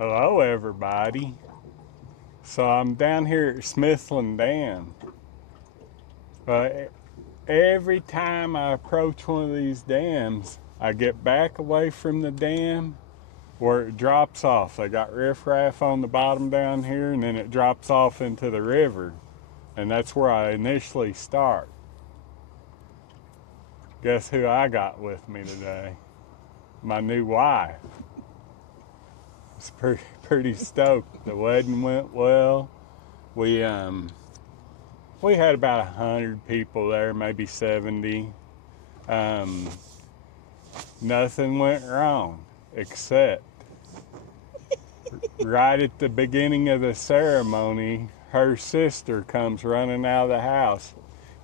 Hello, everybody. So I'm down here at Smithland Dam. Every time I approach one of these dams, I get back away from the dam where it drops off. They got riffraff on the bottom down here, and then it drops off into the river. And that's where I initially start. Guess who I got with me today? My new wife. It's pretty stoked. The wedding went well. We had about 100 people there, maybe 70. Nothing went wrong, except right at the beginning of the ceremony, her sister comes running out of the house.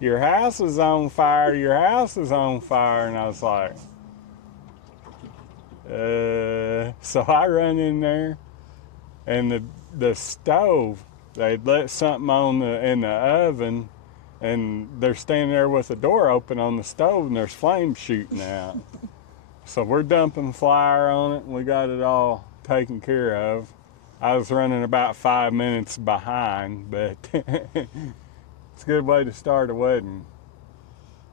Your house is on fire, your house is on fire. And I was like, so I run in there, and the stove, they'd let something on in the oven, and they're standing there with the door open on the stove, and there's flames shooting out. So we're dumping flour on it, and we got it all taken care of. I was running about 5 minutes behind, but it's a good way to start a wedding,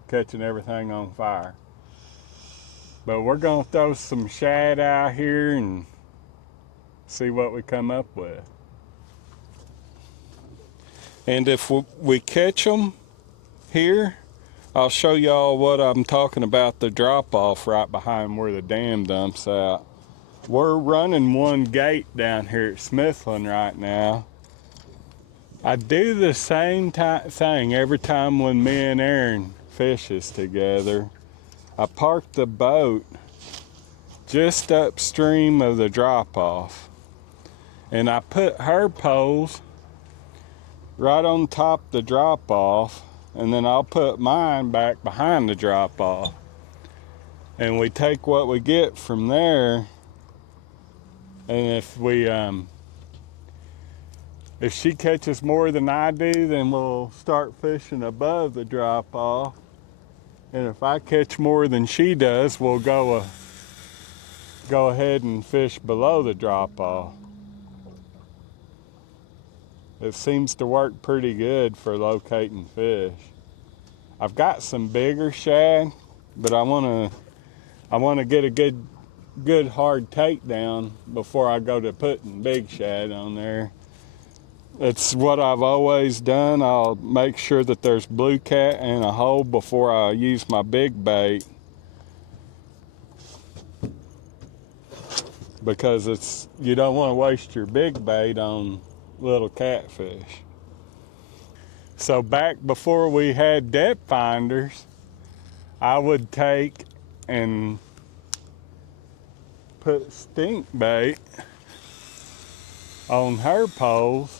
catching everything on fire. But we're gonna throw some shad out here and see what we come up with. And if we catch them here, I'll show y'all what I'm talking about, the drop off right behind where the dam dumps out. We're running one gate down here at Smithland right now. I do the same thing every time when me and Erin fishes together. I park the boat just upstream of the drop off, and I put her poles right on top of the drop off, and then I'll put mine back behind the drop off, and we take what we get from there. And if she catches more than I do, then we'll start fishing above the drop off, and if I catch more than she does, we'll go ahead and fish below the drop off. It seems to work pretty good for locating fish. I've got some bigger shad, but I want to get a good hard takedown before I go to putting big shad on there. It's what I've always done. I'll make sure that there's blue cat in a hole before I use my big bait, because you don't want to waste your big bait on little catfish. So back before we had depth finders, I would take and put stink bait on her poles,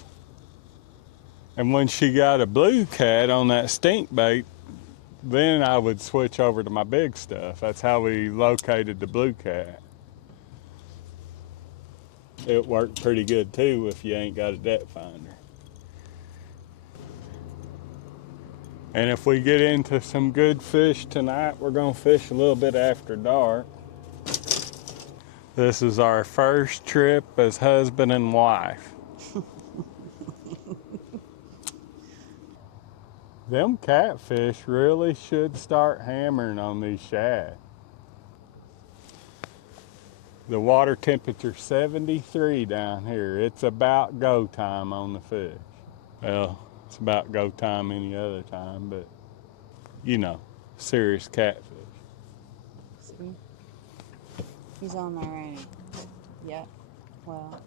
and when she got a blue cat on that stink bait, then I would switch over to my big stuff. That's how we located the blue cat. It worked pretty good too if you ain't got a depth finder. And if we get into some good fish tonight, we're gonna fish a little bit after dark. This is our first trip as husband and wife. Them catfish really should start hammering on these shad. The water temperature 73 down here. It's about go time on the fish. Well, it's about go time any other time, but you know, serious catfish. See? He's on there, ain't he? Yep. Well,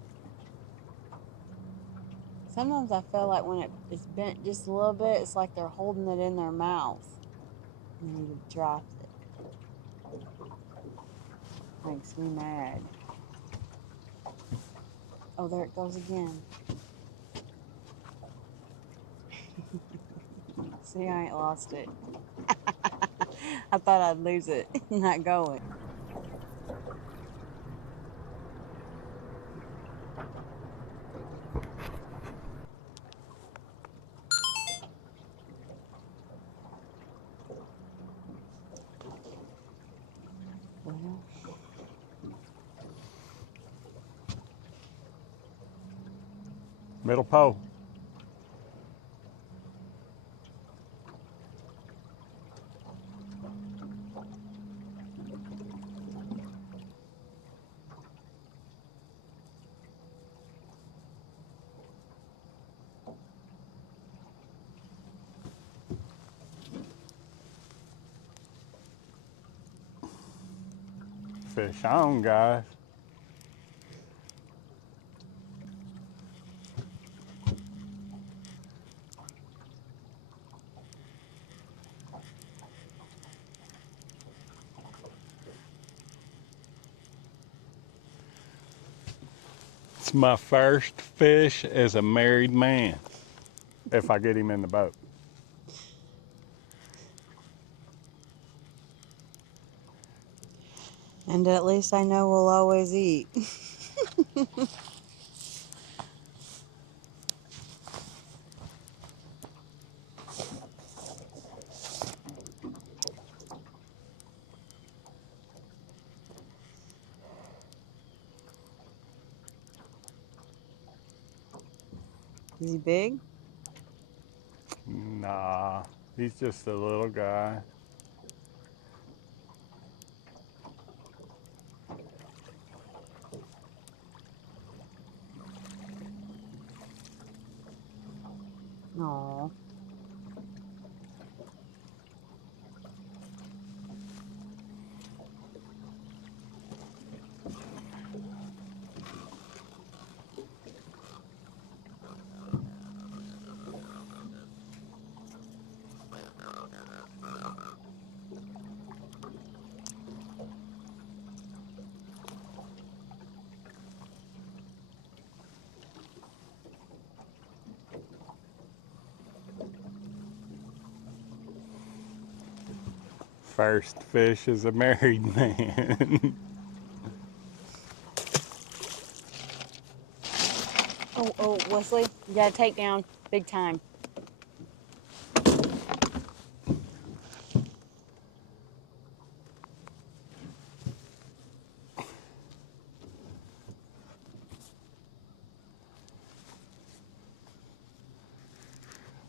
sometimes I feel like when it's bent just a little bit, it's like they're holding it in their mouth. And you dropped it. Makes me mad. Oh, there it goes again. See, I ain't lost it. I thought I'd lose it. Not going. Well, Middle pole. Fish on, guys. It's my first fish as a married man, if I get him in the boat. And at least I know we'll always eat. Is he big? Nah, he's just a little guy. No. First fish as a married man. Oh, Wesley, you gotta take down big time.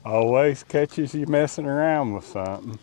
Always catches you messing around with something.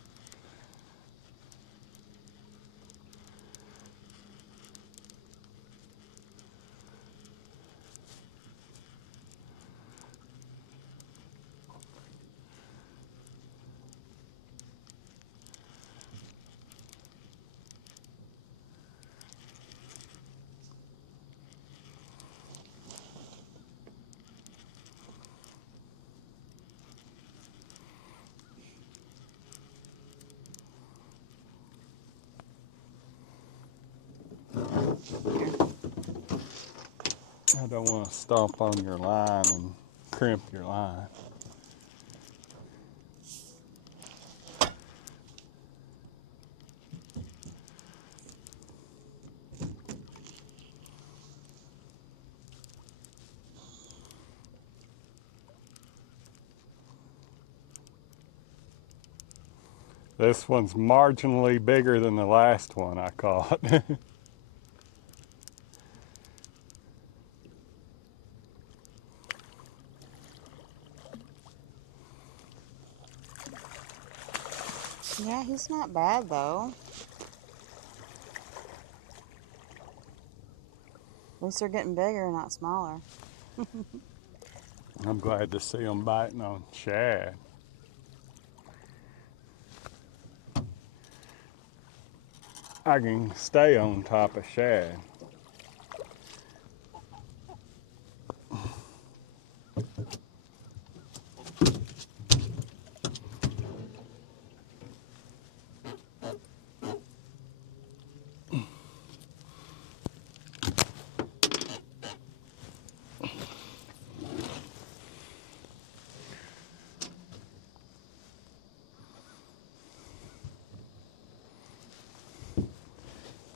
I don't want to stomp on your line and crimp your line. This one's marginally bigger than the last one I caught. Yeah, he's not bad though. At least they're getting bigger, not smaller. I'm glad to see them biting on shad. I can stay on top of shad.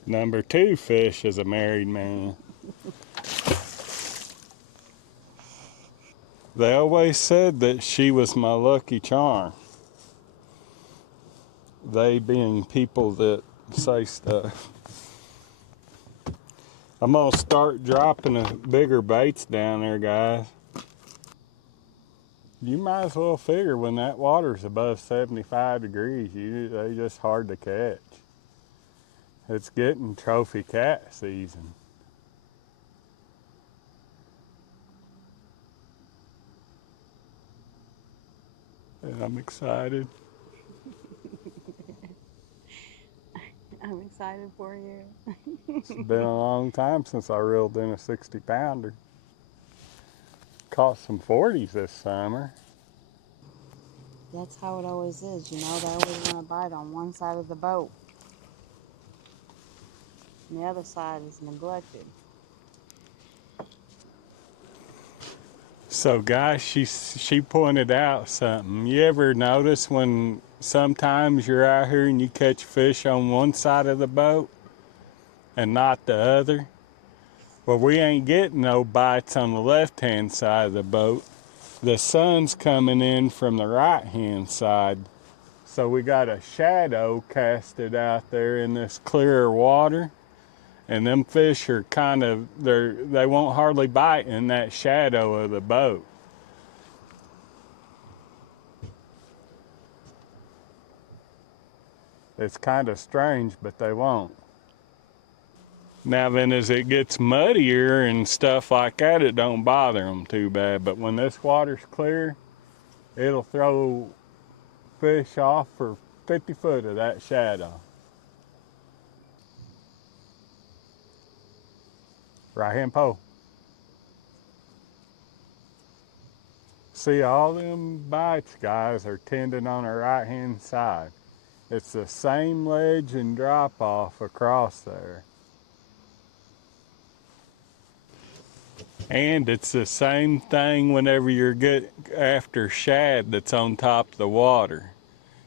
Number 2 fish is a married man. They always said that she was my lucky charm. They being people that say stuff. I'm gonna start dropping the bigger baits down there, guys. You might as well figure when that water's above 75 degrees, they just hard to catch. It's getting trophy cat season. And I'm excited. I'm excited for you. It's been a long time since I reeled in a 60-pounder. Caught some 40s this summer. That's how it always is, you know. They always want to bite on one side of the boat, and the other side is neglected. So guys, she pointed out something. You ever notice when sometimes you're out here and you catch fish on one side of the boat and not the other? Well, we ain't getting no bites on the left-hand side of the boat. The sun's coming in from the right-hand side. So we got a shadow casted out there in this clearer water. And them fish are they won't hardly bite in that shadow of the boat. It's kind of strange, but they won't. Now then, as it gets muddier and stuff like that, it don't bother them too bad. But when this water's clear, it'll throw fish off for 50 foot of that shadow. Right hand pole. See, all them bites, guys, are tending on the right hand side. It's the same ledge and drop off across there. And it's the same thing whenever you're after shad that's on top of the water.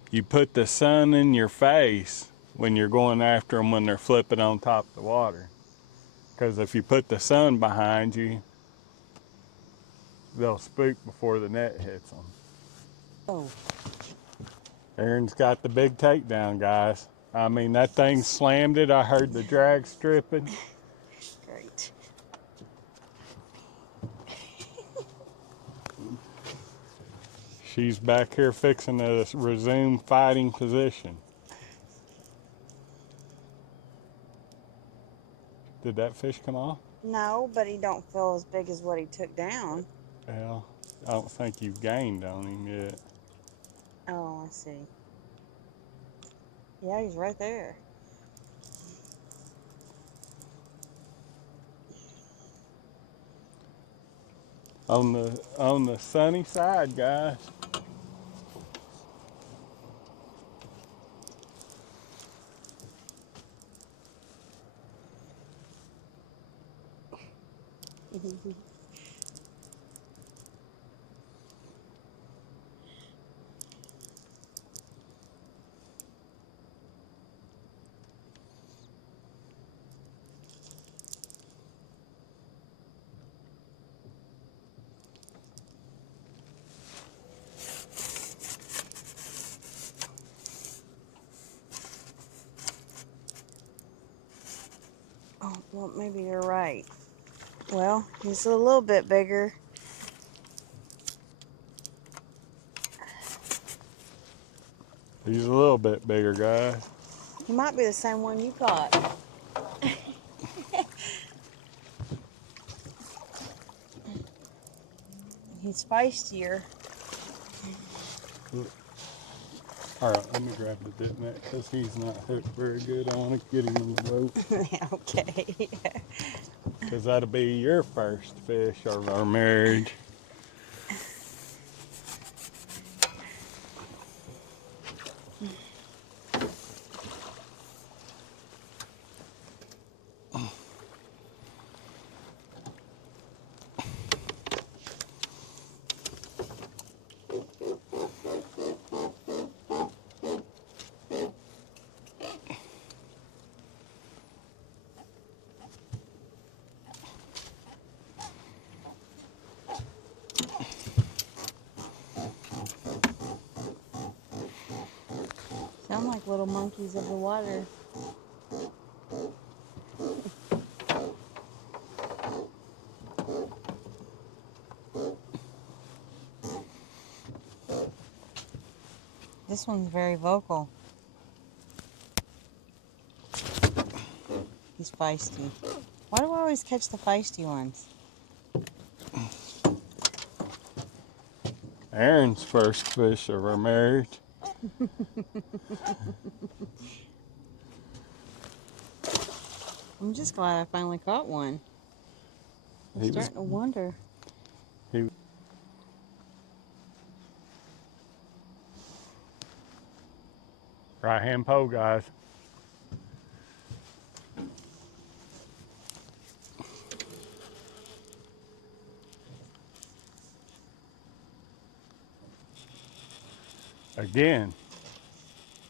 You put the sun in your face when you're going after them when they're flipping on top of the water. Because if you put the sun behind you, they'll spook before the net hits them. Oh. Erin's got the big takedown, guys. I mean, that thing slammed it. I heard the drag stripping. Great. She's back here fixing to resume fighting position. Did that fish come off? No, but he don't feel as big as what he took down. Well, I don't think you've gained on him yet. Oh, I see. Yeah, he's right there. On the sunny side, guys. Oh, well, maybe you're right. Well, he's a little bit bigger. He's a little bit bigger, guys. He might be the same one you caught. He's feistier. All right, let me grab the dip net because he's not hooked very good. I want to get him in the boat. Yeah, okay. Because that'll be your first fish of our marriage. Sound like little monkeys of the water. This one's very vocal. He's feisty. Why do I always catch the feisty ones? Erin's first fish of her marriage. I'm just glad I finally caught one. I'm starting to wonder. He right hand pole, guys. Again,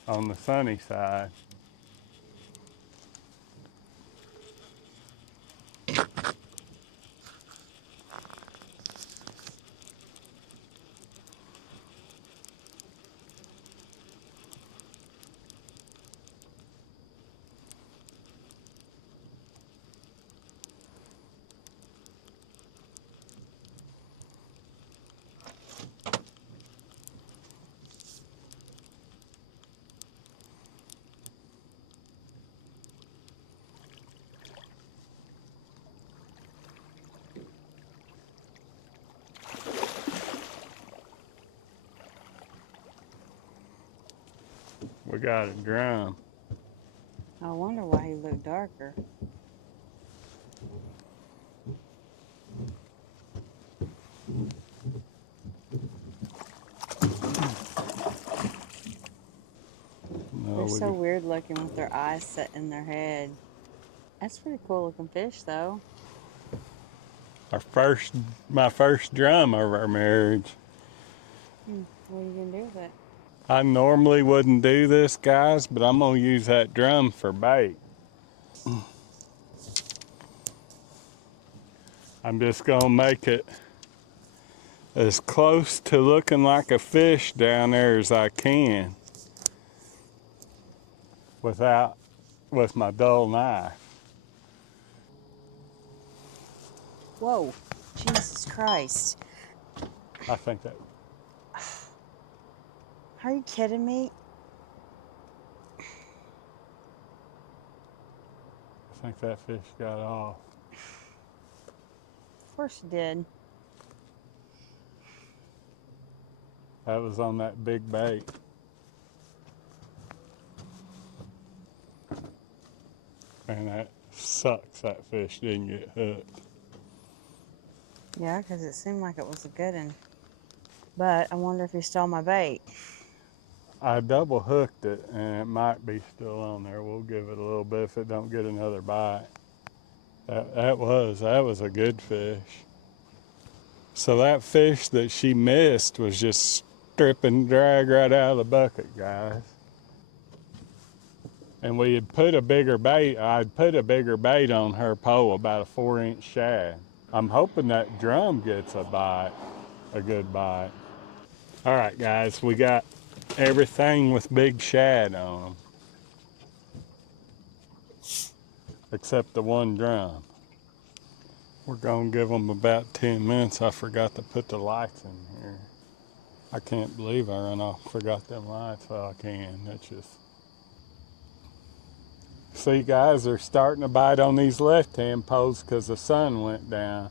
on the sunny side. We got a drum. I wonder why he looked darker. No, They're so weird looking with their eyes set in their head. That's pretty cool looking fish, though. my first drum of our marriage. What are you gonna do with it? I normally wouldn't do this, guys, but I'm gonna use that drum for bait. I'm just gonna make it as close to looking like a fish down there as I can with my dull knife. Whoa, Jesus Christ. I think that, Are you kidding me? I think that fish got off. Of course you did. That was on that big bait. And that sucks that fish didn't get hooked. Yeah, because it seemed like it was a good one. But I wonder if he stole my bait. I double hooked it and it might be still on there. We'll give it a little bit if it don't get another bite. That was a good fish. So that fish that she missed was just stripping drag right out of the bucket, guys. And we had put a bigger bait. I'd put a bigger bait on her pole, about a 4-inch shad. I'm hoping that drum gets a good bite. All right, guys, we got everything with big shad on them, except the one drum. We're gonna give them about 10 minutes. I forgot to put the lights in here. I can't believe I forgot them lights. Well, I can. That's just. See, guys, they're starting to bite on these left-hand poles because the sun went down.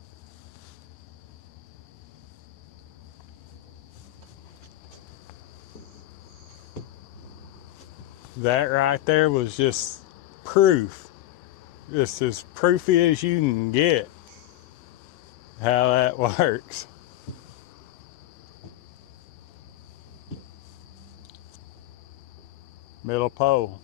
That right there was just proof. Just as proofy as you can get how that works. Middle pole.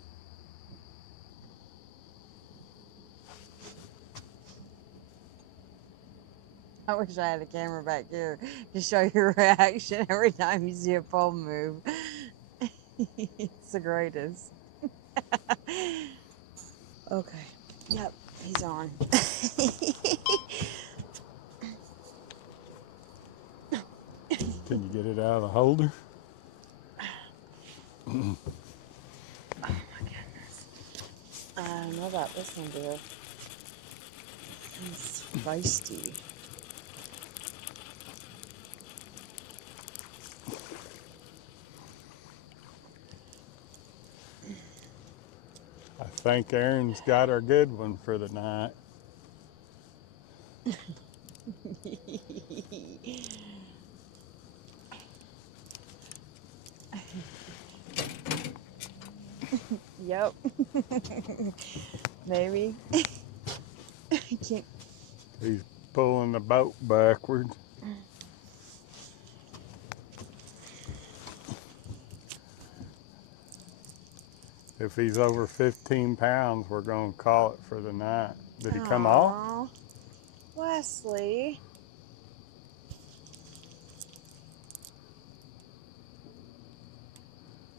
I wish I had a camera back here to show your reaction every time you see a pole move. It's the greatest. Okay. Yep, he's on. Can you get it out of the holder? Oh my goodness. I don't know about this one, dear. He's feisty. think Erin's got our good one for the night. Yep. Maybe. I can't. He's pulling the boat backwards. If he's over 15 pounds, we're going to call it for the night. Did he come off? Aw, Wesley.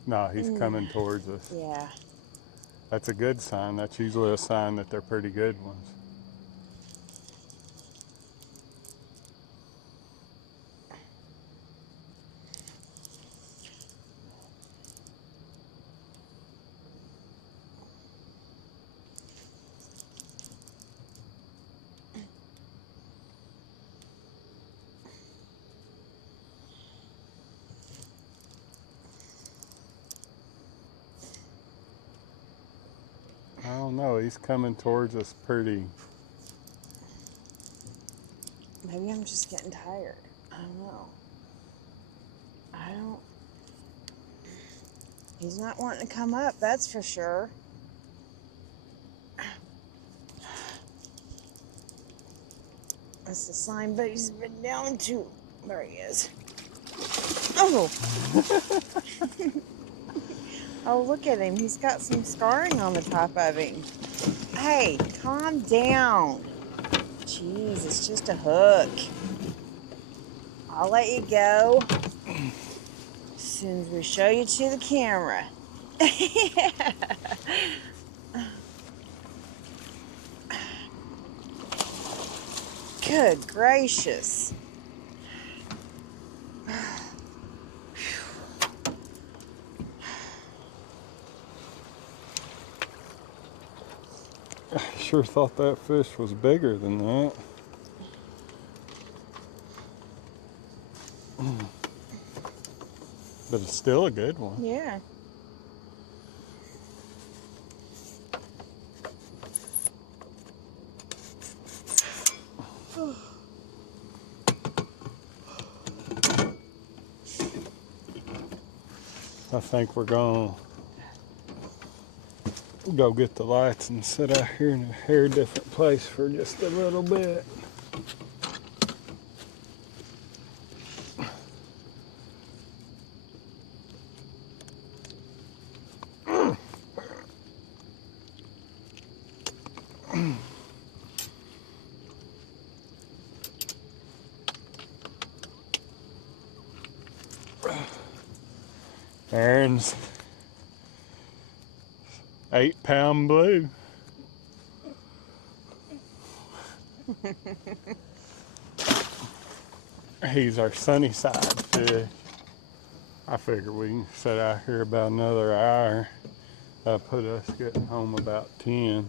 No, he's coming towards us. Yeah. That's a good sign. That's usually a sign that they're pretty good ones. I don't know. He's coming towards us pretty. Maybe I'm just getting tired. I don't know. He's not wanting to come up, that's for sure. That's the sign, but he's been down too. There he is. Oh! Oh, look at him. He's got some scarring on the top of him. Hey, calm down. Jeez, it's just a hook. I'll let you go as soon as we show you to the camera. Good gracious. I sure thought that fish was bigger than that. But it's still a good one. Yeah. I think we're gonna go get the lights and sit out here in a hair different place for just a little bit. Erin's 8-pound blue. He's our sunny side fish. I figure we can sit out here about another hour. Put us getting home about 10.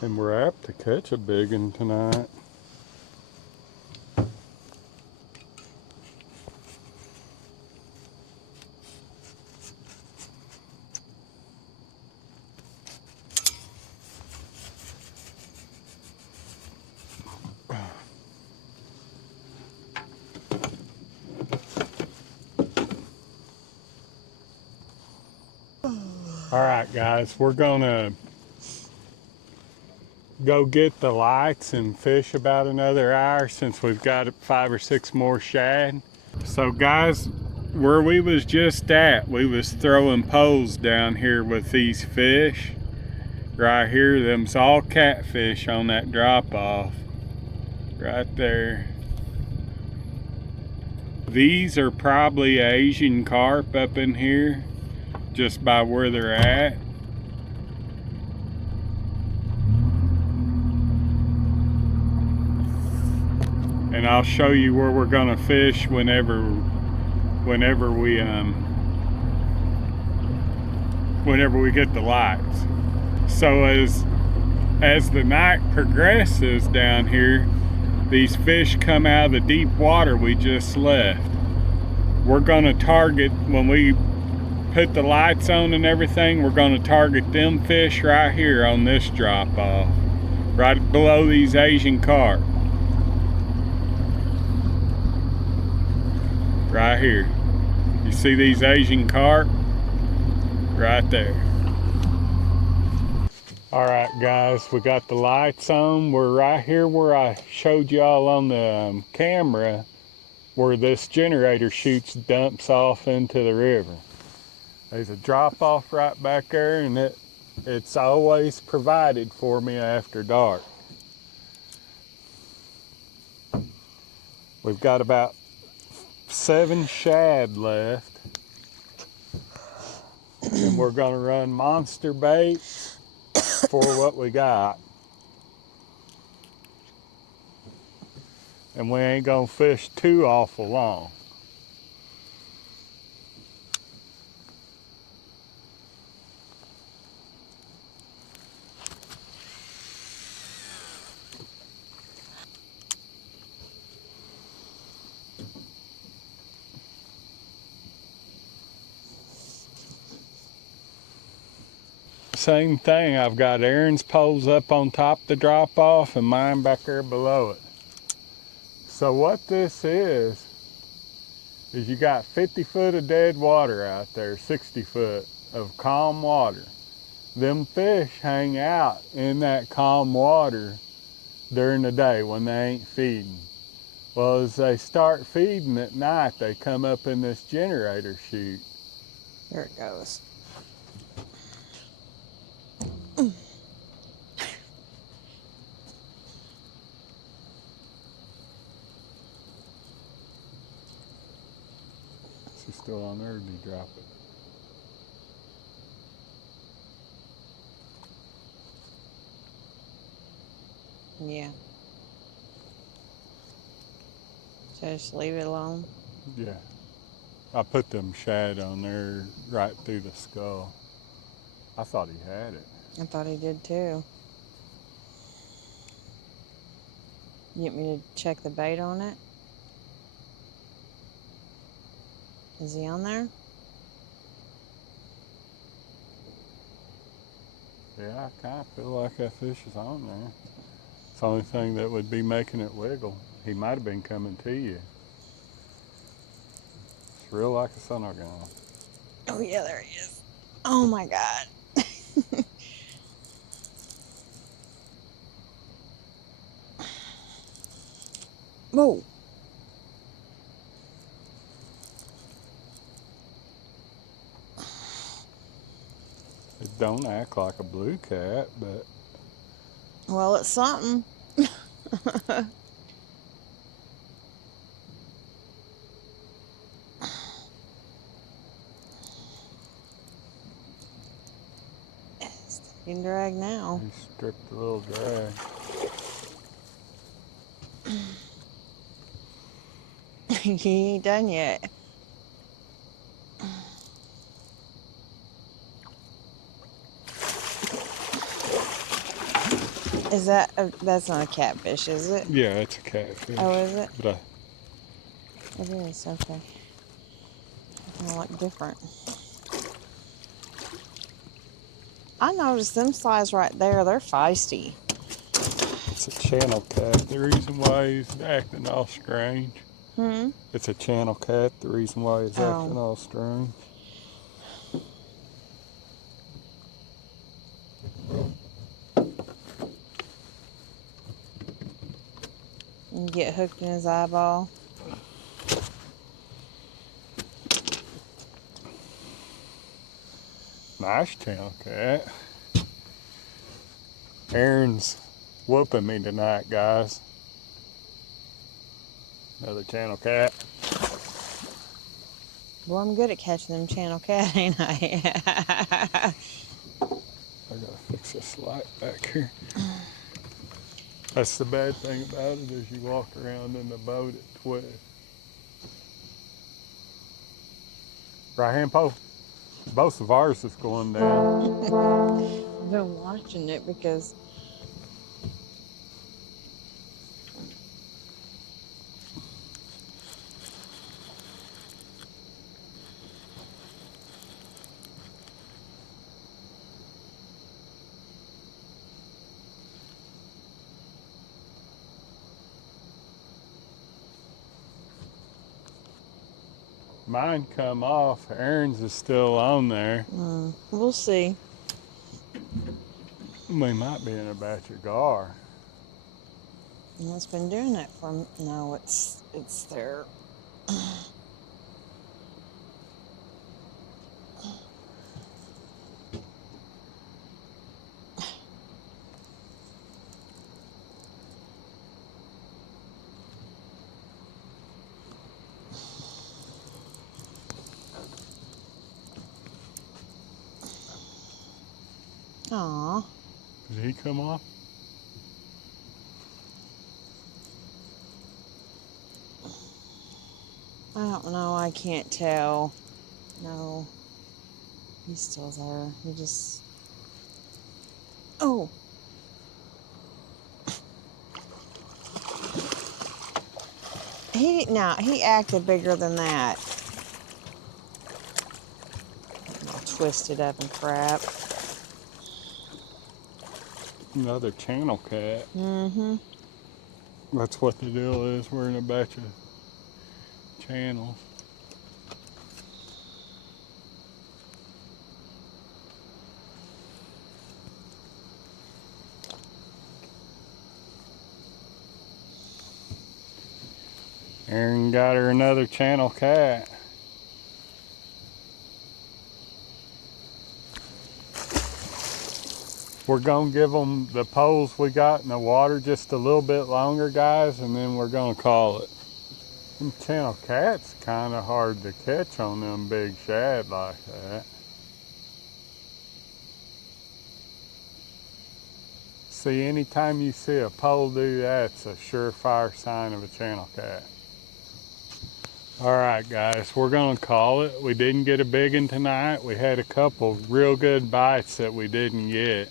And we're apt to catch a big one tonight. All right, guys, we're gonna go get the lights and fish about another hour since we've got 5 or 6 more shad. So guys, where we was just at, we was throwing poles down here with these fish. Right here, them's all catfish on that drop off. Right there. These are probably Asian carp up in here, just by where they're at. And I'll show you where we're gonna fish whenever we get the lights. So as the night progresses down here, These fish come out of the deep water we just left. We're gonna target, when we put the lights on and everything, we're gonna target them fish right here on this drop off, right below these Asian carp. Right here. You see these Asian carp? Right there. All right, guys, we got the lights on. We're right here where I showed y'all on the camera, where this generator chute dumps off into the river. There's a drop off right back there, and it's always provided for me after dark. We've got about 7 shad left, and we're gonna run monster baits for what we got. And we ain't gonna fish too awful long. Same thing, I've got Erin's poles up on top the drop off and mine back there below it. So what this is you got 50 foot of dead water out there, 60 foot of calm water. Them fish hang out in that calm water during the day when they ain't feeding. Well, as they start feeding at night, they come up in this generator chute. There it goes. Is he still on there, or did he drop it? Yeah. So just leave it alone. Yeah. I put them shad on there right through the skull. I thought he had it. I thought he did too. You want me to check the bait on it? Is he on there? Yeah, I kind of feel like that fish is on there. It's the only thing that would be making it wiggle. He might have been coming to you. It's real like a sonar gun. Oh yeah, there he is. Oh my God. Whoa. It don't act like a blue cat, but Well, it's something. It's taking drag now. he stripped a little drag. He ain't done yet. Is that that's not a catfish, is it? Yeah, it's a catfish. Oh, is it? But It is, okay. They look different. I noticed them slides right there, they're feisty. it's a channel cat. The reason why he's acting all strange. It's a channel cat. The reason why he's acting all strange. And get hooked in his eyeball. Nice channel cat. Erin's whooping me tonight, guys. Another channel cat. Well, I'm good at catching them channel cat, ain't I? I gotta fix this light back here. That's the bad thing about it, is you walk around in the boat at 12. Right hand pole. Both of ours is going down. I've been watching it because Mine come off. Erin's is still on there. We'll see. We might be in a batch of gar. And it's been doing it for, no, it's there. Aw. Did he come off? I don't know. I can't tell. No. He's still there. He just... Oh. He acted bigger than that. All twisted up and crap. Another channel cat. Mm-hmm. That's what the deal is. We're in a batch of channels. Erin got her another channel cat. We're gonna give them the poles we got in the water just a little bit longer, guys, and then we're gonna call it. Them channel cats kind of hard to catch on them big shad like that. See, anytime you see a pole do that, it's a surefire sign of a channel cat. All right, guys, we're gonna call it. We didn't get a big one tonight. We had a couple real good bites that we didn't get.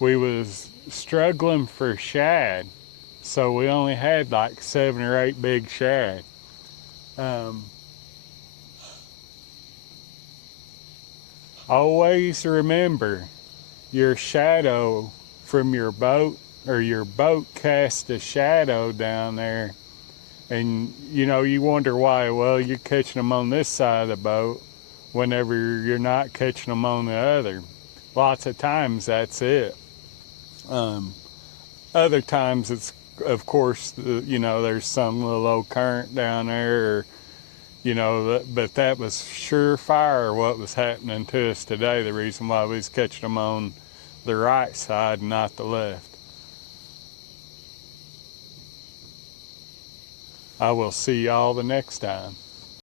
We was struggling for shad, so we only had like 7 or 8 big shad. Always remember your shadow from your boat, or your boat cast a shadow down there, and you know, you wonder why. Well, you're catching them on this side of the boat whenever you're not catching them on the other. Lots of times that's it. Other times it's, of course, you know, there's some little low current down there, or, you know, but that was surefire what was happening to us today. The reason why we was catching them on the right side and not the left. I will see y'all the next time.